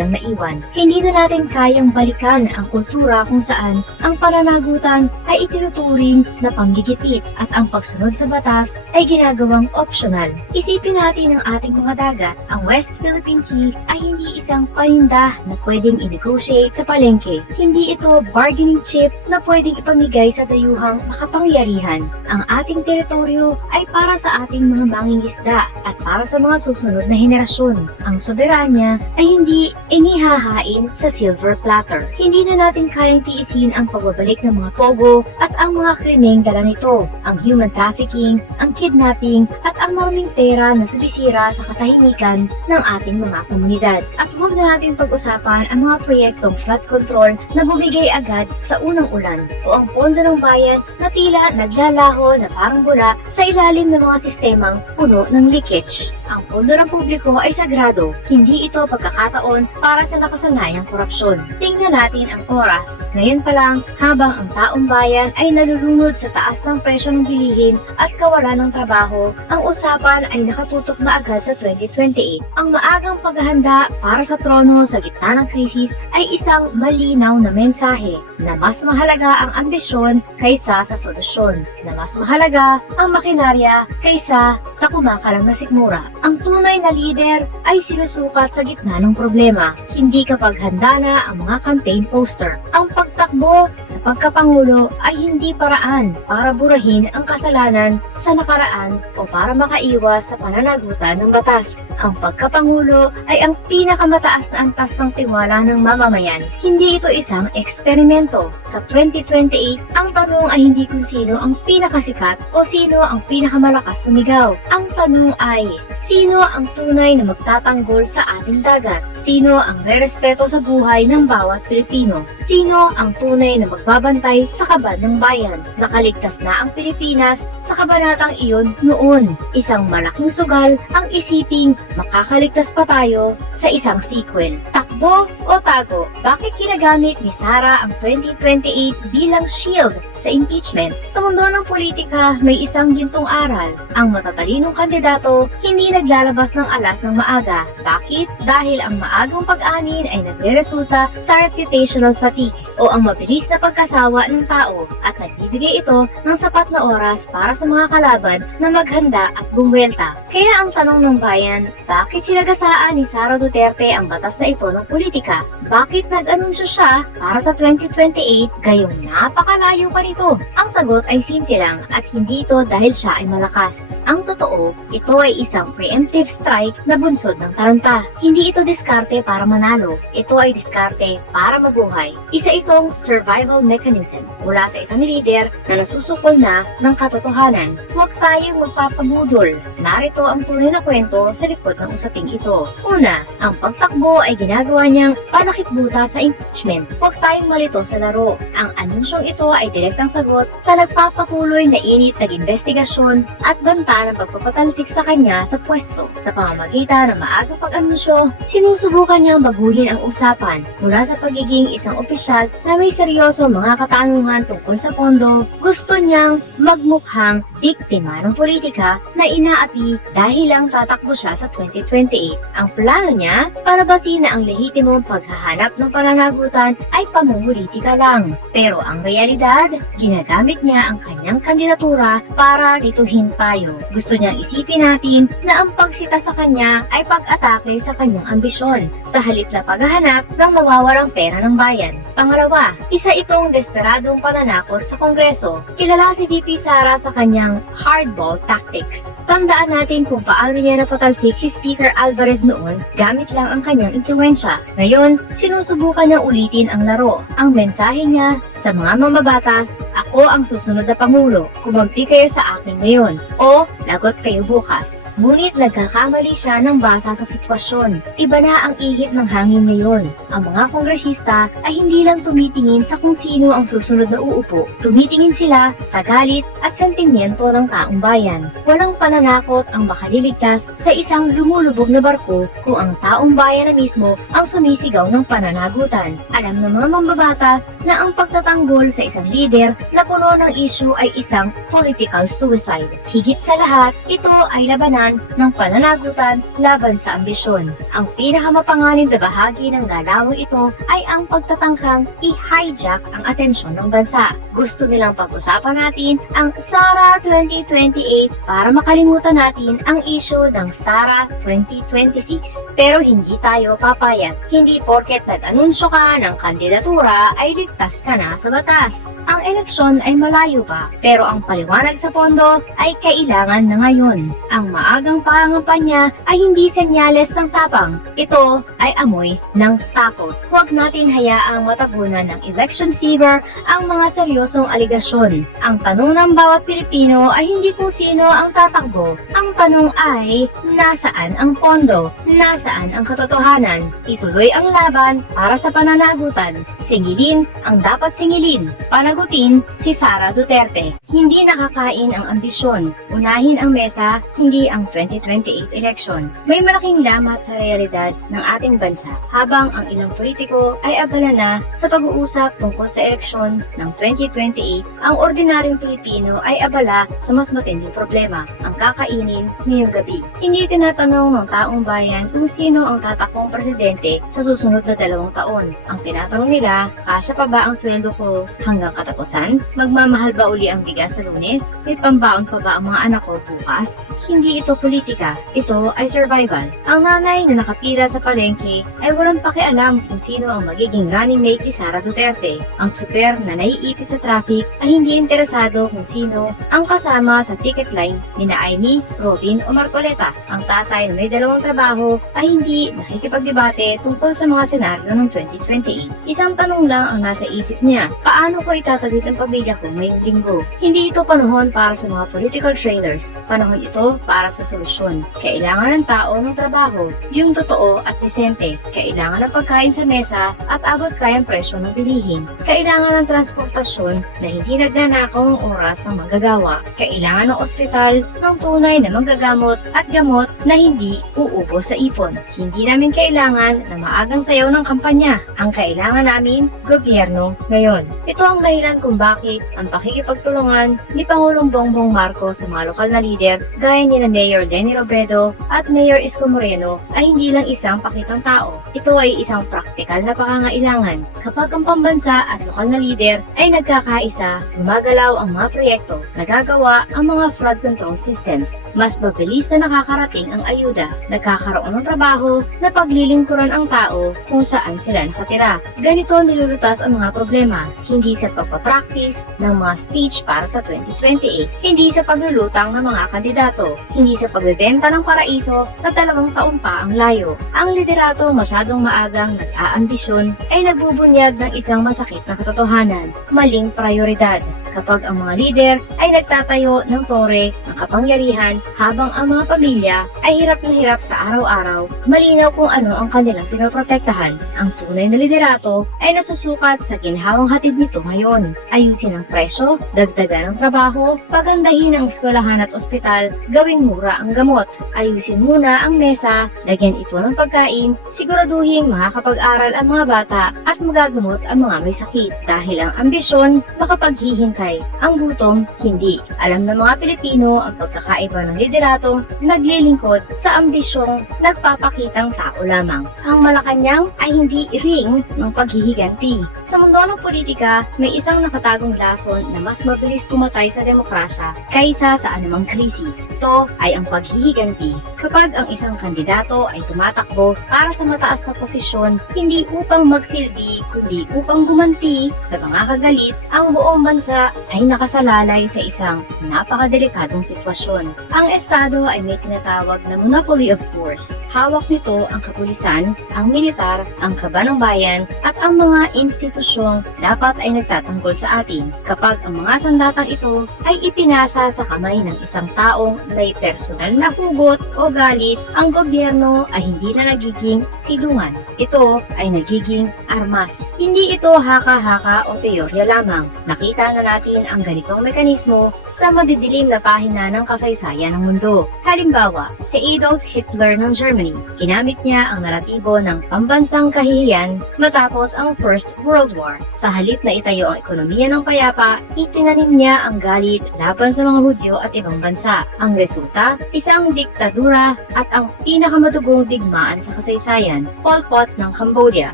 ang naiwan. Hindi na natin kayang balikan ang kultura kung saan ang pananagutan ay itinuturing na panggigipit at ang pagsunod sa batas ay ginagawang optional. Isipin natin ang ating mga dagat. Ang West Philippine Sea ay hindi isang paninda na pwedeng i-negotiate sa palengke. Hindi ito bargaining chip na pwedeng ipamigay sa dayuhang makapangyarihan. Ang ating teritoryo ay para sa ating mga mangingisda at para sa mga susunod na henerasyon. Ang soberanya ay hindi inihahain sa silver platter. Hindi na natin kayang tiisin ang pagbabalik ng mga pogo at ang mga krimeng dala nito, ang human trafficking, ang kidnapping at ang maraming pera na sumisira sa katahimikan ng ating mga komunidad. At huwag na natin pag-usapan ang mga proyektong flood control na bumigay agad sa unang ulan o ang pondo ng bayan na tila naglalaho na parang bula sa ilalim ng mga sistemang puno ng leakage. Ang pondo ng publiko ay sagrado, hindi ito pagkakataon para sa nakasanayang korupsyon. Tingnan natin ang oras. Ngayon pa lang, habang ang taong bayan ay nalulunod sa taas ng presyo ng bilihin at kawalan ng trabaho, ang usapan ay nakatutok na agad sa 2028. Ang maagang paghahanda para sa trono sa gitna ng krisis ay isang malinaw na mensahe na mas mahalaga ang ambisyon kaysa sa solusyon, na mas mahalaga ang makinarya kaysa sa kumakalang na sikmura. Ang tunay na leader ay sinusukat sa gitna ng problema, hindi kapag handa na ang mga campaign poster. Ang pagtakbo sa pagkapangulo ay hindi paraan para burahin ang kasalanan sa nakaraan o para makaiwas sa pananagutan ng batas. Ang pagkapangulo ay ang pinakamataas na antas ng tiwala ng mamamayan. Hindi ito isang eksperimento. Sa 2028, ang tanong ay hindi kung sino ang pinakasikat o sino ang pinakamalakas sumigaw. Ang tanong ay, sino ang tunay na magtatanggol sa ating dagat? Sino ang rerespeto sa buhay ng bawat Pilipino? Sino ang tunay na magbabantay sa kabad ng bayan? Nakaligtas na ang Pilipinas sa kabanatang iyon noon. Isang malaking sugal ang isiping makakaligtas pa tayo sa isang sequel. Takbo o tago? Bakit ginagamit ni Sara ang 2028 bilang shield sa impeachment? Sa mundo ng politika, may isang gintong aral. Ang matatalinong kandidato hindi naglalabas ng alas ng maaga. Bakit? Dahil ang maagang pag-anin ay nagreresulta sa reputational fatigue o ang mabilis na pagkasawa ng tao at nagbibigay ito ng sapat na oras para sa mga kalaban na maghanda at bumwelta. Kaya ang tanong ng bayan, bakit sinagasaan ni Sara Duterte ang batas na ito ng politika? Bakit nag-anunsyo siya para sa 2028 gayong napakalayo pa nito? Ang sagot ay simple lang at hindi ito dahil siya ay malakas. Ang totoo, ito ay isang preemptive strike na bunsod ng taranta. Hindi ito diskarte para manalo. Ito ay diskarte para mabuhay. Isa itong survival mechanism mula sa isang leader na nasusukol na ng katotohanan. Huwag tayong magpapabudol. Narito ang tunay na kwento sa likod ng usaping ito. Una, ang pagtakbo ay ginagawa niyang panakipbuta sa impeachment. Huwag tayong malito sa laro. Ang anunsyong ito ay direktang sagot sa nagpapatuloy na init na investigasyon at banta ng pagpapatalsik sa kanya sa pwesto. Sa pamamagitan ng maagang pag-anunsyo, sinusubukan niyang baguhin ang usapan mula sa pagiging isang opisyal na may seryoso mga katanungan tungkol sa pondo. Gusto niyang magmukhang biktima ng politika na inaapi dahil lang tatakbo siya sa 2028. Ang plano niya, palabasin na ang lehitimong paghahanap ng pananagutan ay pamumulitika lang. Pero ang realidad, ginagamit niya ang kanyang kandidatura para rituhin tayo. Gusto niyang isipin natin na ang pagsita sa kanya ay pag-atake sa kanyang ambisyon sa halip na paghahanap ng mawawalang pera ng bayan. Pangalawa, isa itong desperadong pananakot sa Kongreso. Kilala si VP Sara sa kanyang hardball tactics. Tandaan natin kung paano niya napatalsik si Speaker Alvarez noon gamit lang ang kanyang impluwensya. Ngayon, sinusubukan niyang ulitin ang laro. Ang mensahe niya sa mga mambabatas, ako ang susunod na Pangulo. Kumampi kayo sa akin ngayon o lagot kayo bukas. Ngunit nagkakamali siya ng basa sa sitwasyon. Iba na ang ihip ng hangin ngayon. Ang mga kongresista ay hindi lang tumitingin sa kung sino ang susunod na uupo. Tumitingin sila sa galit at sentimiento ng taong bayan. Walang pananakot ang makaliligtas sa isang lumulubog na barko kung ang taong bayan na mismo ang sumisigaw ng pananagutan. Alam ng mga mambabatas na ang pagtatanggol sa isang leader na puno ng issue ay isang political suicide. Higit sa lahat, lahat, ito ay labanan ng pananagutan laban sa ambisyon. Ang pinakamapanganib na bahagi ng galawang ito ay ang pagtatangkang i-hijack ang atensyon ng bansa. Gusto nilang pag-usapan natin ang SARA 2028 para makalimutan natin ang issue ng SARA 2026. Pero hindi tayo papayag. Hindi porket nag-anunsyo ka ng kandidatura ay ligtas ka na sa batas. Ang eleksyon ay malayo pa, pero ang paliwanag sa pondo ay kailangan na ngayon. Ang maagang pangangampanya ay hindi senyales ng tapang. Ito ay amoy ng takot. Huwag natin hayaang matabunan ng election fever ang mga seryosong aligasyon. Ang tanong ng bawat Pilipino ay hindi kung sino ang tatakbo. Ang tanong ay, nasaan ang pondo? Nasaan ang katotohanan? Ituloy ang laban para sa pananagutan. Singilin ang dapat singilin. Panagutin si Sara Duterte. Hindi nakakain ang ambisyon. Unahin ang mesa, hindi ang 2028 election. May malaking lamat sa realidad ng ating bansa habang ang ilang politiko ay abala na sa pag-uusap tungkol sa eleksyon ng 2028, ang ordinaryong Pilipino ay abala sa mas matinding problema, ang kakainin ngayong gabi. Hindi tinatanong ng taong bayan kung sino ang tatakbong presidente sa susunod na 2 taon. Ang tinatanong nila, kasya pa ba ang sweldo ko hanggang katapusan? Magmamahal ba uli ang bigas sa Lunes? May pambaon pa ba ang mga anak ko bukas? Hindi ito politika, ito ay survival. Ang nanay na nakapila sa palengke ay walang pakialam kung sino ang magiging running mate ni Sara Duterte. Ang tsuper na naiipit sa traffic ay hindi interesado kung sino ang kasama sa ticket line ni Amy, Robin o Marcoleta. Ang tatay na may 2 trabaho ay hindi nakikipagdebate tungkol sa mga senaryo ng 2028. Isang tanong lang ang nasa isip niya, paano ko itatagit ang pamilya ko ngayong linggo? Hindi ito panahon para sa mga political trainers. Panahon ito para sa solusyon. Kailangan ng tao ng trabaho, yung totoo at disente. Kailangan ng pagkain sa mesa at abot kayang presyo ng bilihin. Kailangan ng transportasyon na hindi nagnanakaw ng oras ng manggagawa. Kailangan ng ospital ng tunay na manggagamot at gamot na hindi uubos sa ipon. Hindi namin kailangan na maagang sayaw ng kampanya. Ang kailangan namin, gobyerno ngayon. Ito ang dahilan kung bakit ang pakikipagtulungan ni Pangulong Bongbong Marcos sa mga lokal na lider gaya ni na Mayor Leni Robredo at Mayor Isko Moreno ay hindi lang isang pakitang tao. Ito ay isang praktikal na pangangailangan. Kapag ang pambansa at lokal na lider ay nagkakaisa, gumagalaw ang mga proyekto, nagagawa ang mga flood control systems, mas mabilis na nakakarating ang ayuda, nagkakaroon ng trabaho na paglilingkuran ang tao kung saan sila nakatira. Ganito nilulutas ang mga problema, hindi sa pagpapractice ng mga speech para sa 2028, hindi sa paglulutang ng mga kandidato, hindi sa pagbebenta ng paraiso na 2 taon pa ang layo. Ang liderato masyadong maagang nag-aambisyon ay nagbubunyag ng isang masakit na katotohanan, maling prioridad. Kapag ang mga lider ay nagtatayo ng tore ng kapangyarihan habang ang mga pamilya ay hirap na hirap sa araw-araw, malinaw kung ano ang kanilang pinoprotektahan. Ang tunay na liderato ay nasusukat sa ginhawang hatid nito ngayon. Ayusin ang presyo, dagdagan ang trabaho, pagandahin ang eskwelahan at ospital, gawing mura ang gamot. Ayusin muna ang mesa, lagyan ito ng pagkain, siguraduhin makakapag-aral ang mga bata at magagamot ang mga may sakit. Dahil ang ambisyon makapaghihintay, ang gutom hindi. Alam ng mga Pilipino ang pagkakaiba ng lideratong naglilingkod sa ambisyong nagpapakitang tao lamang. Ang Malacanang ay hindi ring ng paghihiganti. Sa mundo ng politika, may isang nakatagong lason na mas mabilis pumatay sa demokrasya kaysa sa anumang krisis. Ito ay ang paghihiganti. Kapag ang isang kandidato ay tumatakbo para sa mataas na posisyon, hindi upang magsilbi kundi upang gumanti sa mga kagalit, ang buong bansa ay nakasalalay sa isang napakadelikadong sitwasyon. Ang Estado ay may tinatawag na monopoly of force. Hawak nito ang kapulisan, ang militar, ang kaba ng bayan, at ang mga institusyong dapat ay nagtatanggol sa atin. Kapag ang mga sandatang ito ay ipinasa sa kamay ng isang taong may personal na hugot o galit, ang gobyerno ay hindi na nagiging silungan. Ito ay nagiging armas. Hindi ito haka-haka o teorya lamang. Nakita na natin natin ang ganitong mekanismo sa madidilim na pahina ng kasaysayan ng mundo. Halimbawa, si Adolf Hitler ng Germany, ginamit niya ang naratibo ng pambansang kahihiyan matapos ang First World War. Sa halip na itayo ang ekonomiya ng payapa, itinanim niya ang galit laban sa mga Hudyo at ibang bansa. Ang resulta, isang diktadura at ang pinakamadugong digmaan sa kasaysayan, Pol Pot ng Cambodia.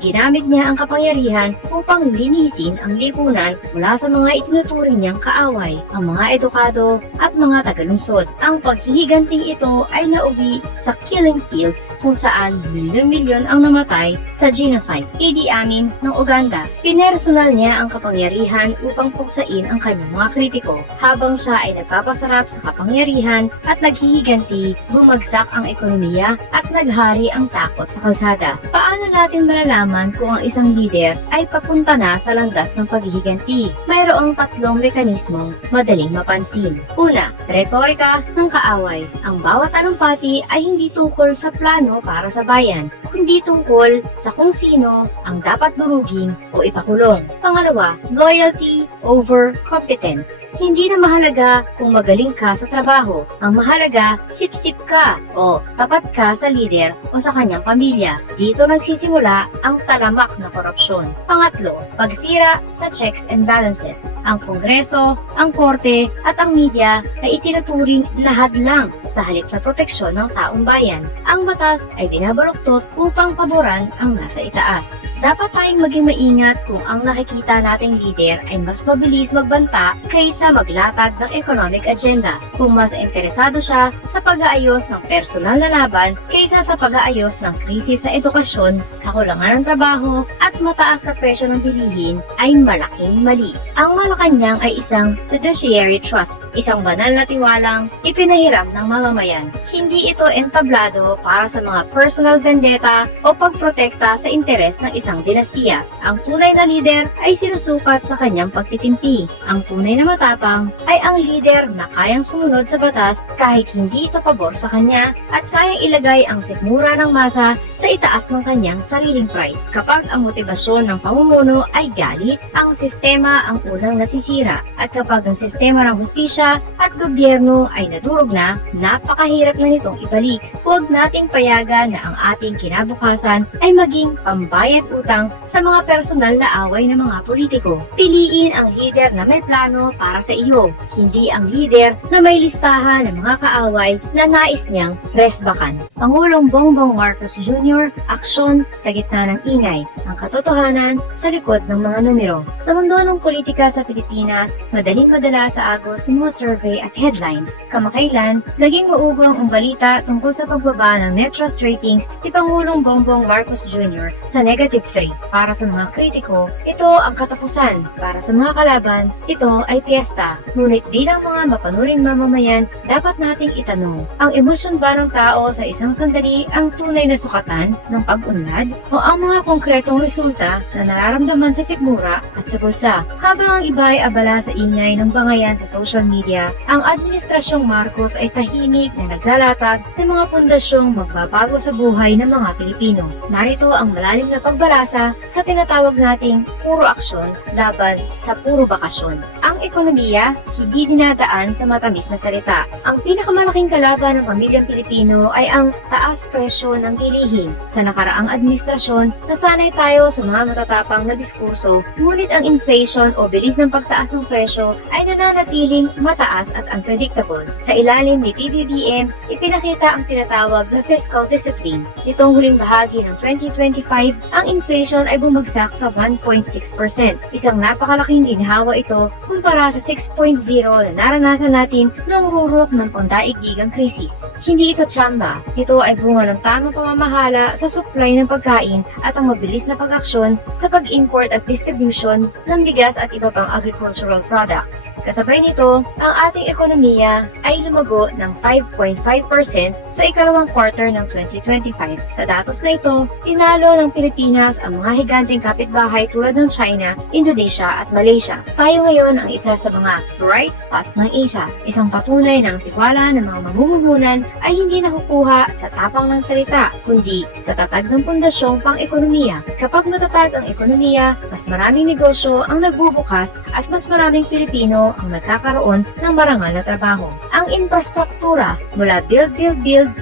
Ginamit niya ang kapangyarihan upang linisin ang lipunan mula sa mga itinuturing niyang kaaway, ang mga edukado at mga tagalungsod. Ang paghihiganting ito ay nauwi sa killing fields kung saan milyon-milyon ang namatay sa genocide. Idi Amin ng Uganda. Pinersonal niya ang kapangyarihan upang puksain ang kanyang mga kritiko. Habang siya ay nagpapasarap sa kapangyarihan at naghihiganti, bumagsak ang ekonomiya at naghari ang takot sa kalsada. Paano natin malalaman kung ang isang leader ay papunta na sa landas ng paghihiganti? Mayroong tatlong mekanismong madaling mapansin. Una, retorika ng kaaway. Ang bawat talumpati ay hindi tungkol sa plano para sa bayan, kundi tungkol sa kung sino ang dapat durugin o ipakulong. Pangalawa, loyalty over competence. Hindi na mahalaga kung magaling ka sa trabaho. Ang mahalaga, sip-sip ka o tapat ka sa leader o sa kanyang pamilya. Dito nagsisimula ang talamak na korupsyon. Pangatlo, pagsira sa checks and balances. Ang Kongreso, ang Korte at ang media ay itinuturing na hadlang sa halip na proteksyon ng taong bayan. Ang batas ay binabaluktot upang paboran ang nasa itaas. Dapat tayong maging maingat kung ang nakikita nating leader ay mas mabilis magbanta kaysa maglatag ng economic agenda. Kung mas interesado siya sa pag-aayos ng personal na laban kaysa sa pag-aayos ng krisis sa edukasyon, kakulangan ng trabaho at mataas na presyo ng bilihin, ay malaking mali. Ang Malacanang ay isang fiduciary trust, isang banal na tiwalang ipinahiram ng mamamayan. Hindi ito entablado para sa mga personal vendetta o pagprotekta sa interes ng isang dinastiya. Ang tunay na leader ay sinusukat sa kanyang pagtitimpi. Ang tunay na matapang ay ang leader na kayang sumunod sa batas kahit hindi ito pabor sa kanya at kayang ilagay ang sikmura ng masa sa itaas ng kanyang sariling pride. Kapag ang motibasyon ng pamumuno ay galit, ang sistema ang unang nasisira, at kapag ang sistema ng hustisya at gobyerno ay nadurog na, napakahirap na nitong ibalik. Huwag nating payagan na ang ating kinabukasan ay maging pambayad utang sa mga personal na away ng mga politiko. Piliin ang leader na may plano para sa iyo, hindi ang leader na may listahan ng mga kaaway na nais niyang resbakan. Pangulong Bongbong Marcos Jr., aksyon sa gitna ng ingay, ang katotohanan sa likod ng mga numero. Sa mundo ng politika sa Pilipinas, madaling madala sa agos ng mga survey at headlines. Kamakailan, naging maugong ang balita tungkol sa pagbaba ng net trust ratings ni Pangulong Bongbong Marcos Jr. sa -3. Para sa mga kritiko, ito ang katapusan. Para sa mga kalaban, ito ay piyesta. Ngunit bilang mga mapanuring mamamayan, dapat nating itanong, ang emosyon ba ng tao sa isang sandali ang tunay na sukatan ng pag-unlad o ang mga konkretong resulta na nararamdaman sa sikmura at sa bulsa? Habang ang iba ay abala sa ingay ng bangayan sa social media, ang Administrasyong Marcos ay tahimik na naglalatag ng mga pundasyong magbabago sa buhay ng mga Pilipino. Narito ang malalim na pagbalasa sa tinatawag nating puro aksyon laban sa puro bakasyon. Ang ekonomiya, hindi dinadaan sa matamis na salita. Ang pinakamalaking kalaban ng pamilyang Pilipino ay ang taas presyo ng bilihin. Sa nakaraang administrasyon, nasanay tayo sa mga matatapang na diskurso, ngunit ang inflation o bilis ng pagtaas ng presyo ay nananatiling mataas at unpredictable. Sa ilalim ni PBBM, ipinakita ang tinatawag na fiscal discipline. Nitong huling bahagi ng 2025, ang inflation ay bumagsak sa 1.6%. Isang napakalaking ginhawa ito kumpara sa 6.0 na naranasan natin noong rurok ng pandaigdigang krisis. Hindi ito tsamba. Ito ay bunga ng tamang pamamahala sa supply ng pagkain at ang mabilis na pag-aksyon sa pag-import at distribution ng bigas at iba pang agricultural products. Kasabay nito, ang ating ekonomiya ay lumago ng 5.5% sa ikalawang quarter ng 2025. Sa datos na ito, tinalo ng Pilipinas ang mga higanteng kapitbahay tulad ng China, Indonesia at Malaysia. Tayo ngayon ang isa sa mga bright spots ng Asia, isang patunay ng tiwala ng mga mamumuhunan ay hindi nakukuha sa tapang ng salita, kundi sa tatag ng pundasyong pang-ekonomiya. Kapag matatag ang ekonomiya, mas maraming negosyo ang nagbubukas at mas maraming Pilipino ang nagkakaroon ng marangal na trabaho. Ang infrastruktura mula build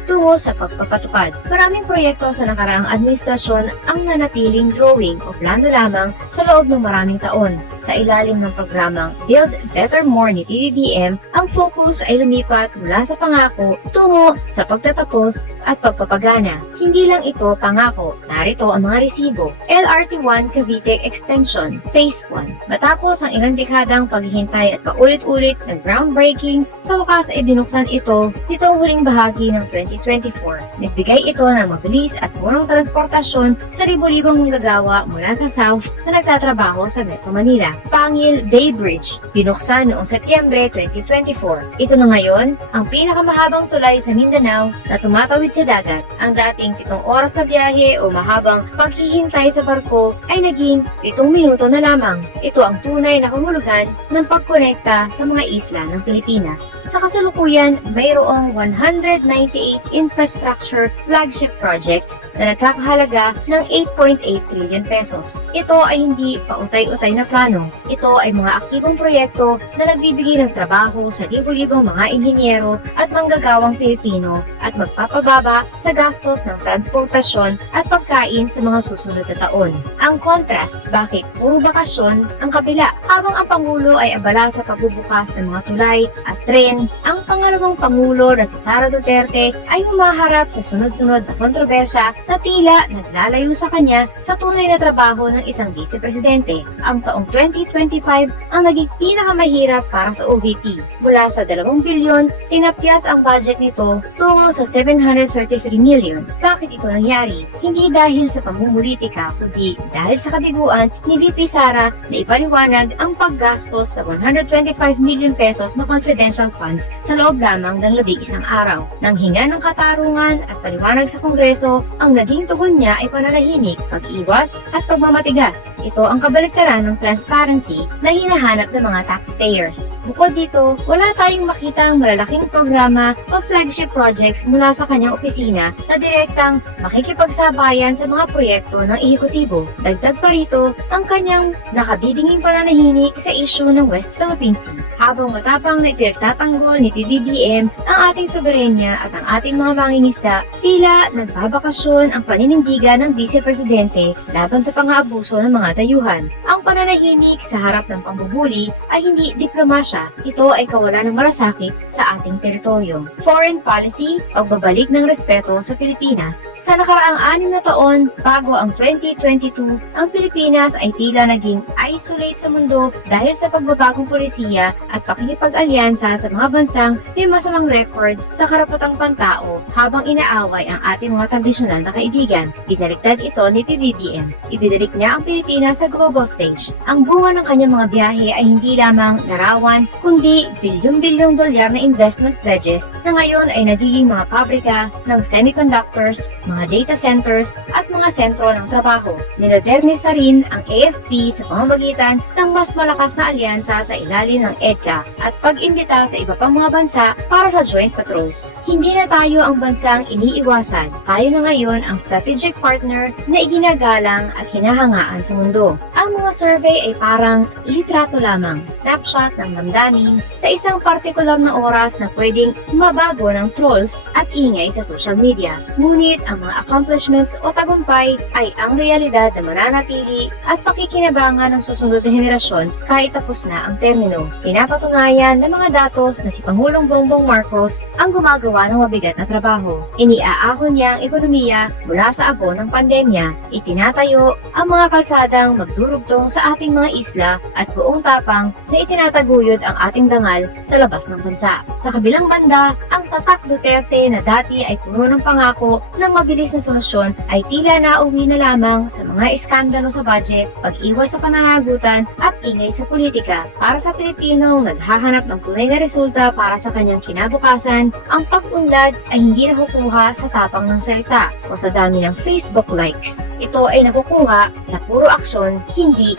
tungo sa pagpapatupad. Maraming proyekto sa nakaraang administrasyon ang nanatiling drawing o plano lamang sa loob ng maraming taon. Sa ilalim ng programang Build Better More ni PBBM, ang focus ay lumipat mula sa pangako tungo sa pagtatapos at pagpapagana. Hindi lang ito pangako, narito ang mga resibo. LRT1 Cavite Extension, Phase 1. Matapos ang ilang dekadang paghihintay at paulit-ulit ng groundbreaking, sa wakas ay binuksan ito nitong huling bahagi ng 2024. Nagbigay ito ng mabilis at murang transportasyon sa libo-libong manggagawa mula sa South na nagtatrabaho sa Metro Manila. Pangil Bay Bridge, binuksan noong Setyembre 2024. Ito na ngayon ang pinakamahabang tulay sa Mindanao na tumatawid sa dagat. Ang dating 7 oras na biyahe o mahabang paghihintay sa barko ay naging 7 minuto na lamang. Ito ang tunay na kahulugan ng pagkonekta sa mga isla ng Pilipinas. Sa kasalukuyan, mayroong 198 infrastructure flagship projects na nagkakahalaga ng 8.8 trillion pesos. Ito ay hindi pautay-utay na plano. Ito ay mga aktibong proyekto na nagbibigay ng trabaho sa libo-libong mga inhinyero at manggagawang Pilipino at magpapababa sa gastos ng transportasyon at pagkain sa mga susunod na taon. Ang contrast, bakit puro bakasyon ang kabila? Habang ang Pangulo ay abala sa pagbubukas ng mga tulay at tren, ang pangalawang Pangulo na si Sara Duterte ay humaharap sa sunod-sunod na kontrobersya na tila naglalayo sa kanya sa tunay na trabaho ng isang vice-presidente. Ang taong 2025 ang naging pinakamahirap para sa OVP. Mula sa 2 bilyon, tinapyas ang budget nito tungo sa 733 million. Bakit ito nangyari? Hindi dahil sa pamumulitika, kundi dahil sa kabiguan ni VP Sara na ipaliwanag ang paggastos sa 125 million pesos na confidential funds sa loob lamang ng 11 araw. Nang hinga ng katarungan at paliwanag sa Kongreso, ang naging tugon niya ay pananahimik, pag-iwas at pagmamatigas. Ito ang kabaliktaran ng transparency na hinahanap ng mga taxpayers. Bukod dito, wala tayong makitang malalaking programa o flagship projects mula sa kanyang opisina na direktang makikipagsabayan sa mga proyekto ng ehekutibo. Dagdag pa rito ang kanyang nakabibinging pananahimik sa isyu ng West Philippine Sea. Habang matapang na ipinagtatanggol ni PBBM ang ating soberenya at ang ating mga mangingisda, tila nagbabakasyon ang paninindigan ng Vice-Presidente laban sa pang-aabuso ng mga dayuhan. Ang pananahimik sa harap ng pambubuli ay hindi diplomasya, ito ay kawalan ng malasakit sa ating teritoryo. Foreign policy, pagbabalik ng respeto sa Pilipinas. Sa nakaraang 6 na taon bago ang 2022, ang Pilipinas ay tila naging isolate sa mundo dahil sa pagbabagong polisiya at pakikipag-alyansa sa mga bansang may masamang record sa karapatang pantao habang inaaway ang ating mga tradisyonal na kaibigan. Binaliktad ito ni PBBM. Ibinalik niya ang Pilipinas sa global stage. Ang bunga ng kanyang mga biyahe ay hindi lamang larawan, kundi bilyon-bilyong dolyar na investment pledges na ngayon ay nagiging mga pabrika ng semiconductors, mga data centers at mga sentro ng trabaho. Minodernisa rin ang AFP sa pamamagitan ng mas malakas na alyansa sa ilalim ng EDCA at pag-imbita sa iba pang mga bansa para sa joint patrols. Hindi na tayo ang bansang iniiwasan. Tayo na ngayon ang strategic partner na iginagalang at hinahangaan sa mundo. Ang mga survey ay parang litrato lamang, snapshot ng damdamin sa isang partikular na oras na pwedeng mabago ng trolls at ingay sa social media. Ngunit ang mga accomplishments o tagumpay ay ang realidad na mananatili at pakikinabangan ng susunod na henerasyon kahit tapos na ang termino. Pinapatunayan ng mga datos na si Pangulong Bongbong Marcos ang gumagawa ng mabigat na trabaho. Iniaahon niya ang ekonomiya mula sa abo ng pandemya. Itinatayo ang mga kalsadang magdurugtong sa ating mga isla at buong tapang na itinataguyod ang ating dangal sa labas ng bansa. Sa kabilang banda, ang tatak Duterte na dati ay puno ng pangako ng mabilis na solusyon ay tila nauwi na lamang sa mga iskandalo sa budget, pag-iwas sa pananagutan at ingay sa politika. Para sa Pilipinong naghahanap ng tunay na resulta para sa kanyang kinabukasan, ang pag-unlad ay hindi nakukuha sa tapang ng salita o sa dami ng Facebook likes. Ito ay nakukuha sa puro aksyon, hindi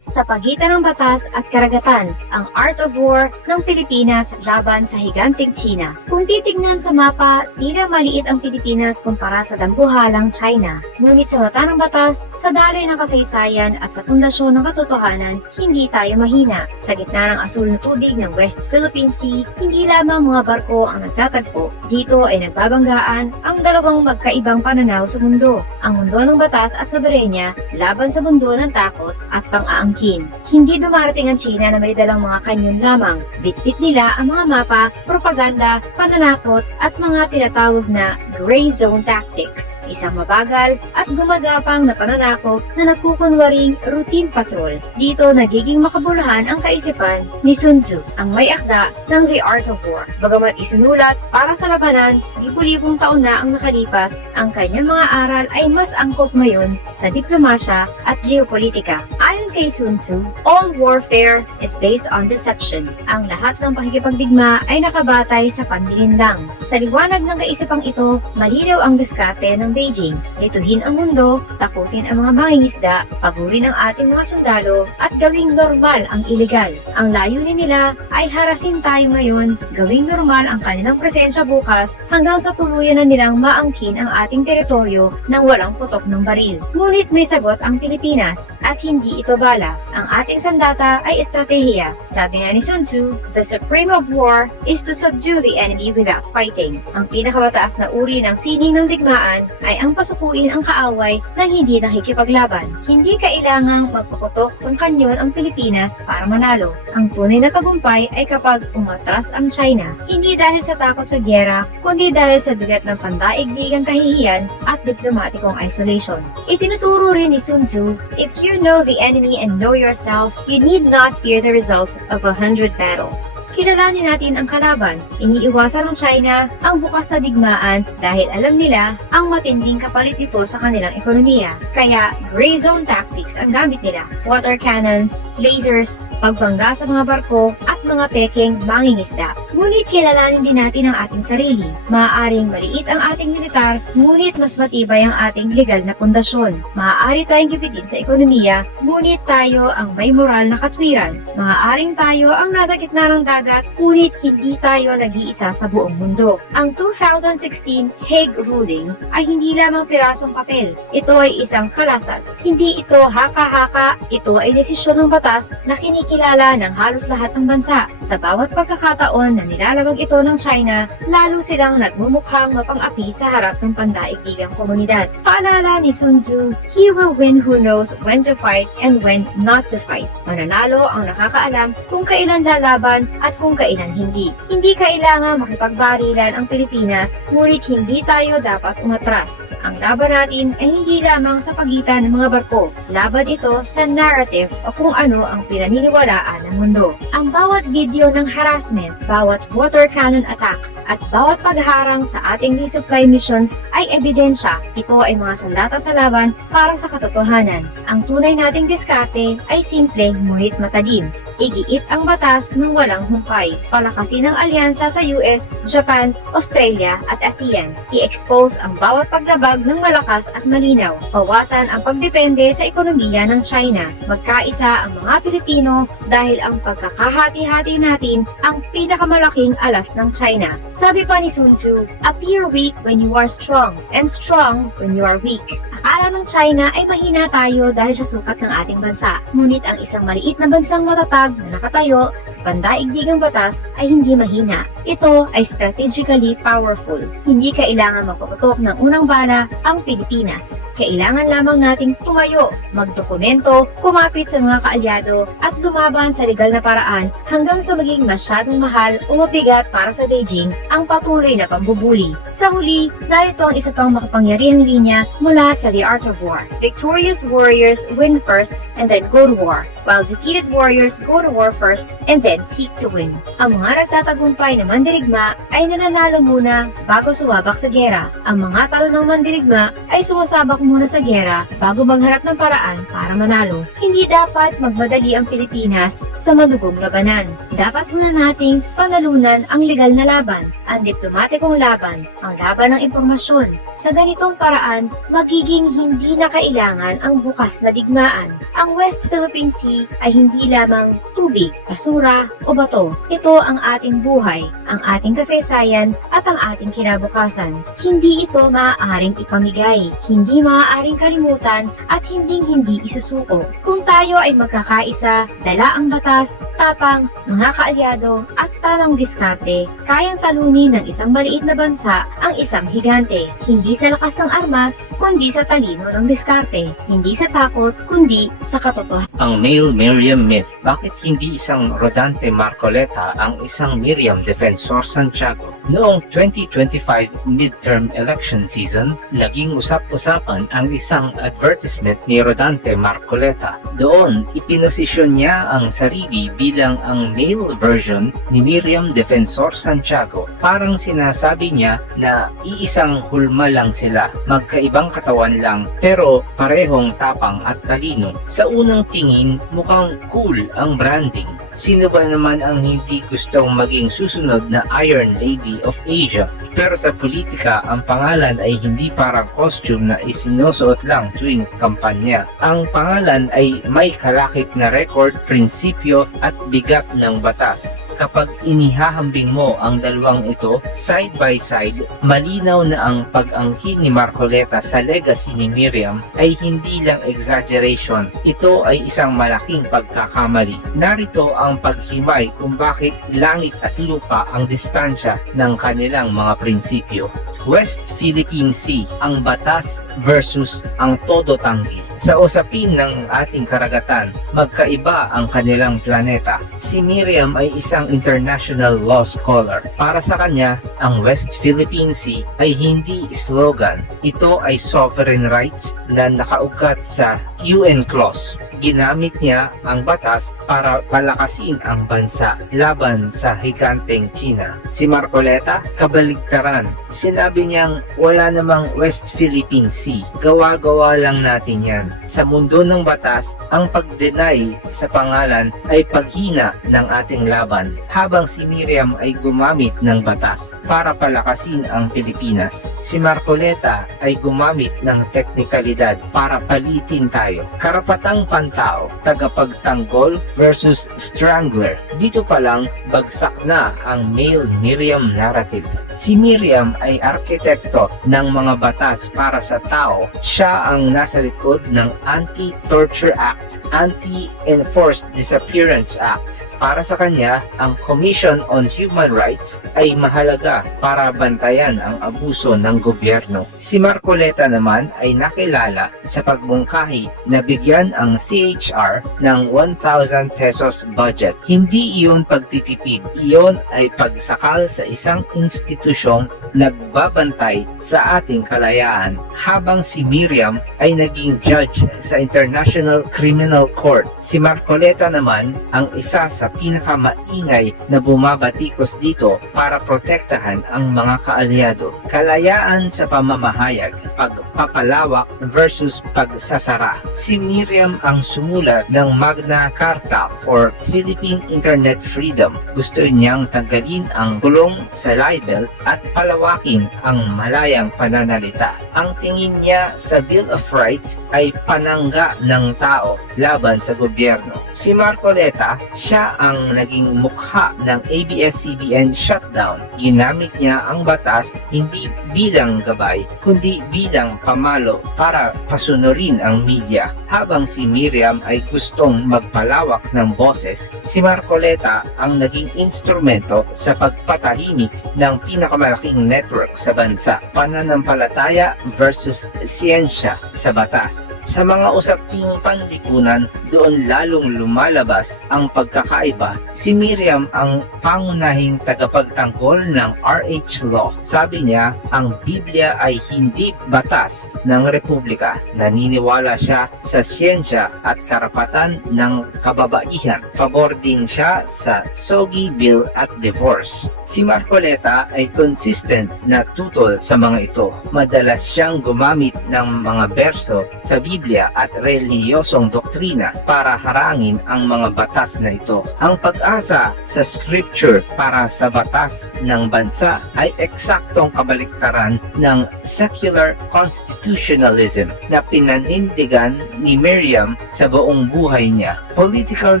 sa pagitan ng batas at karagatan, ang art of war ng Pilipinas laban sa higanting China. Kung titignan sa mapa, tila maliit ang Pilipinas kumpara sa dambuhalang China. Ngunit sa mata ng batas, Pilipinas, sa daloy ng kasaysayan at sa pundasyon ng katotohanan, hindi tayo mahina. Sa gitna ng asul na tubig ng West Philippine Sea, hindi lamang mga barko ang nagtatagpo. Dito ay nagbabanggaan ang dalawang magkaibang pananaw sa mundo. Ang mundo ng batas at soberenya laban sa mundo ng takot at pang-aangkin. Hindi dumarating ang China na may dalang mga kanyon lamang. Bitbit nila ang mga mapa, propaganda, pananakot at mga tinatawag na gray zone tactics. Isang mabagal at gumagapang na pananakot na nagkukunwaring routine patrol. Dito nagiging makabuluhan ang kaisipan ni Sun Tzu, ang may akda ng The Art of War. Bagamat isinulat para sa labanan, libu-libong taon na ang nakalipas, ang kanyang mga aral ay mas angkop ngayon sa diplomasya at geopolitika. Ayon kay Sun Tzu, all warfare is based on deception. Ang lahat ng pakikipagdigma ay nakabatay sa panlilinlang. Sa liwanag ng kaisipang ito, malinaw ang diskarte ng Beijing. Lituhin ang mundo, takutin ang mga mangingisda, pagurin ang ating mga sundalo, at gawing normal ang iligal. Ang layunin nila ay harasin tayo ngayon, gawing normal ang kanilang presensya bukas hanggang sa tuluyan na nilang maangkin ang ating teritoryo nang walang putok ng baril. Ngunit may sagot ang Pilipinas at hindi ito bala. Ang ating sandata ay estratehiya. Sabi nga ni Sun Tzu, the supreme of war is to subdue the enemy without fighting. Ang pinakamataas na uri ng sining ng digmaan ay ang pasukuin ang kaaway nang hindi nakikipaglaban. Hindi kailangang magpaputok ng kanyon ang Pilipinas para manalo. Ang tunay na tagumpay ay kapag umatras ang China, hindi dahil sa takot sa gyera, kundi dahil sa bigat ng pandaigdigang kahihiyan at diplomatikong isolation. Itinuturo rin ni Sun Tzu, if you know the enemy and know yourself, you need not fear the results of 100 battles. Kilalanin natin ang kalaban. Iniiwasan ng China ang bukas na digmaan dahil alam nila ang matinding kapalit nito sa kanilang ekonomiya. Kaya gray zone tactics ang gamit nila. Water cannons, lasers, pagbangga sa mga barko, at mga peking mangingisda. Ngunit kilalanin din natin ang ating sarili. Maaaring maliit ang ating militar, ngunit mas matibay ang ating legal na pundasyon. Maaari tayong gipitin sa ekonomiya, ngunit tayo ang may moral na katwiran. Maaaring tayo ang nasa gitna ng dagat, ngunit hindi tayo nag-iisa sa buong mundo. Ang 2016 Hague Ruling ay hindi lamang pirasong papel. Ito ay isang kalasag. Hindi ito haka-haka, ito ay desisyon ng batas na kinikilala ng halos lahat ng bansa. Sa bawat pagkakataon na nilalabag ito ng China, lalo silang nagmumukhang mapang-api sa harap ng pandaigdigang komunidad. Paalala ni Sun Tzu, he will win who knows when to fight and when not to fight. Mananalo ang nakakaalam kung kailan lalaban at kung kailan hindi. Hindi kailangan makipagbarilan ang Pilipinas, ngunit hindi tayo dapat umatras. Ang laban natin ay hindi lamang sa pagitan ng mga barko. Laban ito sa narrative o kung ano ang pinaniniwalaan ng mundo. Ang bawat video ng harassment, bawat water cannon attack, at bawat pagharang sa ating resupply missions ay ebidensya. Ito ay mga sandata sa laban para sa katotohanan. Ang tunay nating diskarte ay simple ngunit matalim. Igiit ang batas ng walang humpay. Palakasin ang alyansa sa US, Japan, Australia at ASEAN. I-expose ang bawat paglabag ng malakas at malinaw. Bawasan ang pagdepende sa ekonomiya ng China. Magkaisa ang mga Pilipino dahil ang pagkakahati-hati natin ang pinakamalaking alas ng China. Sabi pa ni Sun Tzu, appear weak when you are strong and strong when you are weak. Akala ng China ay mahina tayo dahil sa sukat ng ating bansa. Ngunit ang isang maliit na bansang matatag na nakatayo sa pandaigdigang batas ay hindi mahina. Ito ay strategically powerful. Hindi kailangan magpaputok ng unang bala ang Pilipinas. Kailangan lamang nating tumayo, magdokumento, kumapit sa mga kaalyado at lumaban sa legal na paraan hanggang sa maging masyadong mahal o mabigat para sa Beijing ang patuloy na pambubuli. Sa huli, narito ang isa pang makapangyarihang linya mula sa The Art of War. Victorious warriors win first and then go to war, while defeated warriors go to war first and then seek to win. Ang mga nagtatagumpay na mandirigma ay nananalo muna bago sumabak sa gera. Ang mga talo ng mandirigma ay sumasabak muna sa gera bago magharap ng paraan para manalo. Hindi dapat magmadali ang Pilipinas sa madugong labanan. yan. Dapat muna nating panalunan ang legal na laban, ang diplomatikong laban, ang laban ng impormasyon. Sa ganitong paraan, magiging hindi na kailangan ang bukas na digmaan. Ang West Philippine Sea ay hindi lamang tubig, basura o bato. Ito ang ating buhay, ang ating kasaysayan at ang ating kinabukasan. Hindi ito maaaring ipamigay, hindi maaaring kalimutan at hindi isusuko. Kung tayo ay magkakaisa, dala ang batas, tapang, mga kaalyado at tamang diskarte, kayang talunin ng isang maliit na bansa ang isang higante. Hindi sa lakas ng armas, kundi sa talino ng diskarte. Hindi sa takot, kundi sa katotohanan. Ang male Miriam myth, bakit hindi isang Rodante Marcoleta ang isang Miriam Defensor Santiago? Noong 2025 midterm election season, naging usap-usapan ang isang advertisement ni Rodante Marcoleta. Doon, ipinosisyon niya ang sarili bilang ang male version ni Miriam Defensor Santiago. Parang sinasabi niya na iisang hulma lang sila, magkaibang katawan lang, pero parehong tapang at talino. Sa unang tingin, mukhang cool ang branding. Sino ba naman ang hindi gustong maging susunod na Iron Lady of Asia? Pero sa politika, ang pangalan ay hindi parang costume na isinusuot lang tuwing kampanya. Ang pangalan ay may kalakip na record, prinsipyo at bigat ng batas. Kapag inihahambing mo ang dalawang ito side by side, malinaw na ang pag-angkin ni Marcoleta sa legacy ni Miriam ay hindi lang exaggeration. Ito ay isang malaking pagkakamali. Narito ang paghimay kung bakit langit at lupa ang distansya ng kanilang mga prinsipyo. West Philippine Sea, ang batas versus ang todo-tanggi. Sa usapin ng ating karagatan, magkaiba ang kanilang planeta. Si Miriam ay isang international law scholar. Para sa kanya, ang West Philippine Sea ay hindi slogan. Ito ay sovereign rights na nakaugat sa UN clause. Ginamit niya ang batas para palakasin ang bansa laban sa higanteng China. Si Marcoleta, kabaligtaran. Sinabi niyang wala namang West Philippine Sea. Gawa-gawa lang natin yan. Sa mundo ng batas, ang pag-deny sa pangalan ay paghina ng ating laban. Habang si Miriam ay gumamit ng batas para palakasin ang Pilipinas, si Marcoleta ay gumamit ng teknikalidad para palitin tayo. Karapatang pantao, tagapagtanggol versus strangler. Dito pa lang, bagsak na ang male Miriam narrative. Si Miriam ay arkitekto ng mga batas para sa tao. Siya ang nasa likod ng Anti-Torture Act, Anti-Enforced Disappearance Act. Para sa kanya, ang Commission on Human Rights ay mahalaga para bantayan ang abuso ng gobyerno. Si Marcoleta naman ay nakilala sa pagmungkahi na bigyan ang CHR ng 1,000 pesos budget. Hindi iyon pagtitipid, iyon ay pagsakal sa isang institusyong nagbabantay sa ating kalayaan. Habang si Miriam ay naging judge sa International Criminal Court, si Marcoleta naman ang isa sa pinakamaingay na bumabatikos dito para protektahan ang mga kaalyado. Kalayaan sa pamamahayag, pagpapalawak versus pagsasara. Si Miriam ang sumulat ng Magna Carta for Philippine Internet Freedom. Gusto niyang tanggalin ang kulong sa libel at palawakin ang malayang pananalita. Ang tingin niya sa Bill of Rights ay panangga ng tao laban sa gobyerno. Si Marcoleta, siya ang naging mukha ng ABS-CBN shutdown. Ginamit niya ang batas hindi bilang gabay, kundi bilang pamalo para pasunurin ang media. Habang si Miriam ay gustong magpalawak ng boses, si Marcoleta ang naging instrumento sa pagpatahimik ng pinakamalaking network sa bansa. Pananampalataya versus siyensya sa batas. Sa mga usaping panlipunan, doon lalong lumalabas ang pagkakaiba. Si Miriam ang pangunahing tagapagtanggol ng RH Law. Sabi niya, ang Biblia ay hindi batas ng Republika. Naniniwala siya sa siyensya at karapatan ng kababaihan. Pabor din siya sa Sogi Bill at divorce. Si Marcoleta ay consistent na tutol sa mga ito. Madalas siyang gumamit ng mga berso sa Biblia at relihiyosong doktrina para harangin ang mga batas na ito. Ang Pag-asa sa scripture para sa batas ng bansa ay eksaktong kabaliktaran ng secular constitutionalism na pinanindigan ni Miriam sa buong buhay niya. Political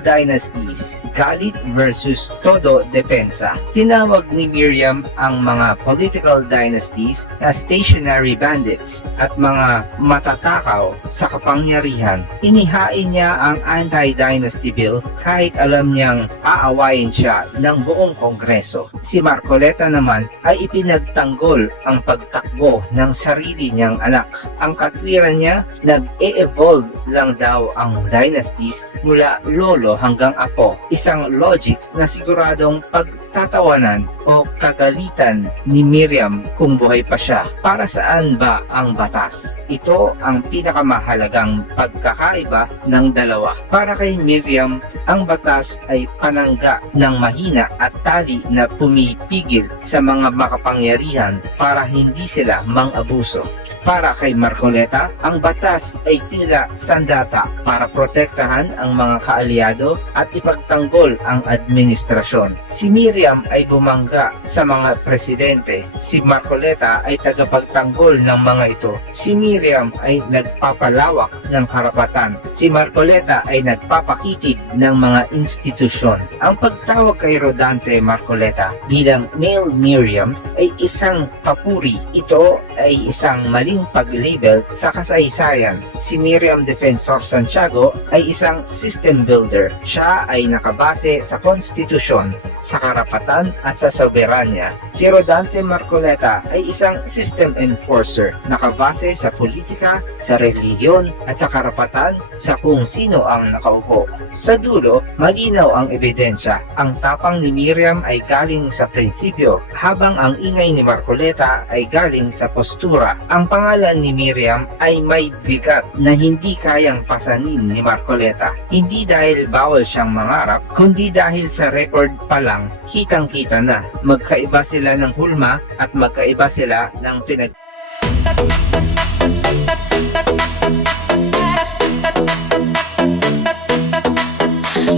dynasties, galit versus todo depensa. Tinawag ni Miriam ang mga political dynasties na stationary bandits at mga matatakaw sa kapangyarihan. Inihain niya ang anti-dynasty bill kahit alam niyang aawayin siya ng buong kongreso. Si Marcoleta naman ay ipinagtanggol ang pagtakbo ng sarili niyang anak. Ang katwiran niya, nag-e-evolve lang daw ang dynasties mula lolo hanggang apo. Isang logic na siguradong pagtatawanan o kagalitan ni Miriam kung buhay pa siya. Para saan ba ang batas? Ito ang pinakamahalagang pagkakaiba ng dalawa. Para kay Miriam, ang batas ay panangga ng mahina at tali na pumipigil sa mga makapangyarihan para hindi sila mang-abuso. Para kay Marcoleta, ang batas ay tila sandata para protektahan ang mga kaalyado at ipagtanggol ang administrasyon. Si Miriam ay bumangga sa mga presidente. Si Marcoleta ay tagapagtanggol ng mga ito. Si Miriam ay nagpapalawak ng karapatan. Si Marcoleta ay nagpapakitig ng mga institusyon. Ang pagtawag kay Rodante Marcoleta bilang male Miriam ay isang papuri. Ito ay isang maling pag-label sa kasaysayan. Si Miriam Defensor Santiago ay isang system builder. Siya ay nakabase sa konstitusyon, sa karapatan at sa soberanya. Si Rodante Marcoleta ay isang system enforcer, nakabase sa politika, sa relihiyon at sa karapatan sa kung sino ang nakaupo. Sa dulo, malinaw ang ebidensya. Ang tapang ni Miriam ay galing sa prinsipyo, habang ang ingay ni Marcoleta ay galing sa postura. Ang pangalan ni Miriam ay may bigat na hindi kayang pasanin ni Marcoleta. Hindi dahil bawal siyang mangarap, kundi dahil sa record pa lang, kitang-kita na magkaiba sila ng hulma at magkaiba sila ng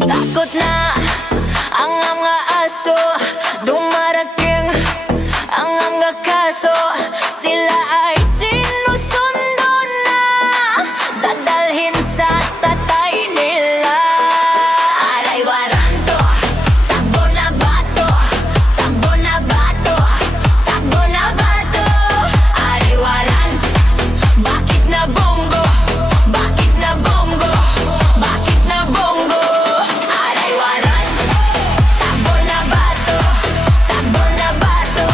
Takot na ang mga aso, dumarating ang mga kaso. Sila ay sinusundo na, dadalhin sa tatay nila. Aray waranto, takbo na bato, takbo na bato, takbo na bato. Aray waranto, bakit na bongo, bakit na bongo, bakit na bongo. Aray waranto, takbo na bato, takbo na bato,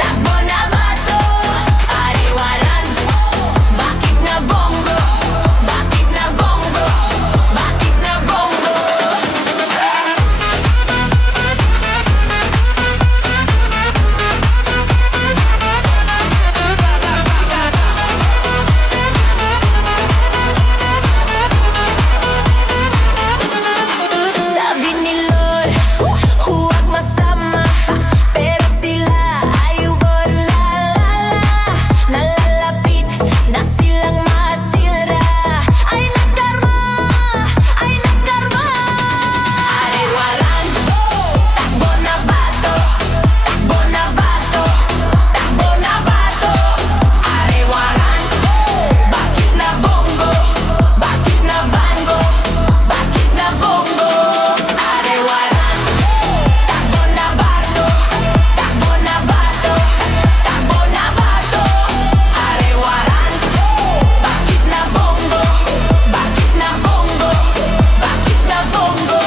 takbo na bato. Aray waranto, bakit na bongo, bakit na bongo, bakit na bongo. Sabi ni Lord, huwag masama, pero sila ay uborlala. Nalalapit na silang masira, ay nagkarma, ay nagkarma. Aray waranto, takbo na bato, takbo na bato, takbo na bato. Aray waranto, bakit na bongo, bakit na bango, bakit na bongo. Aray waranto, takbo na bato, takbo na bato, takbo na bato. Aray waranto, bakit na bongo, bakit na bongo, bakit na bongo.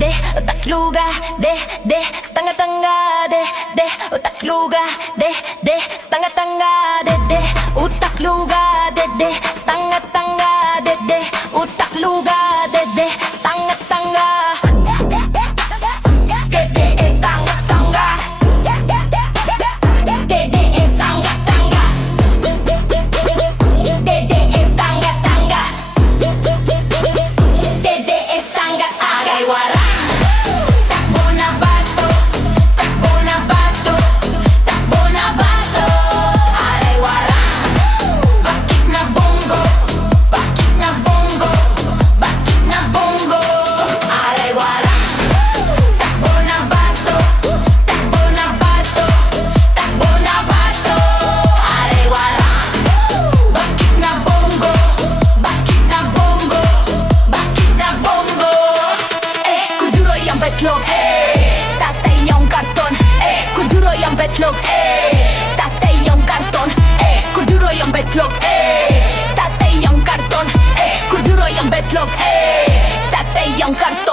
De, utakluga, de, stanga-tanga, de, utakluga, de, stanga-tanga, de, utakluga, de, stanga-tanga, de, utakluga, de, stanga-tanga. De, stanga-tanga. De, stanga-tanga. De, stanga-tanga. Dede estanga agay waran. itlog, eh. Dati yung karton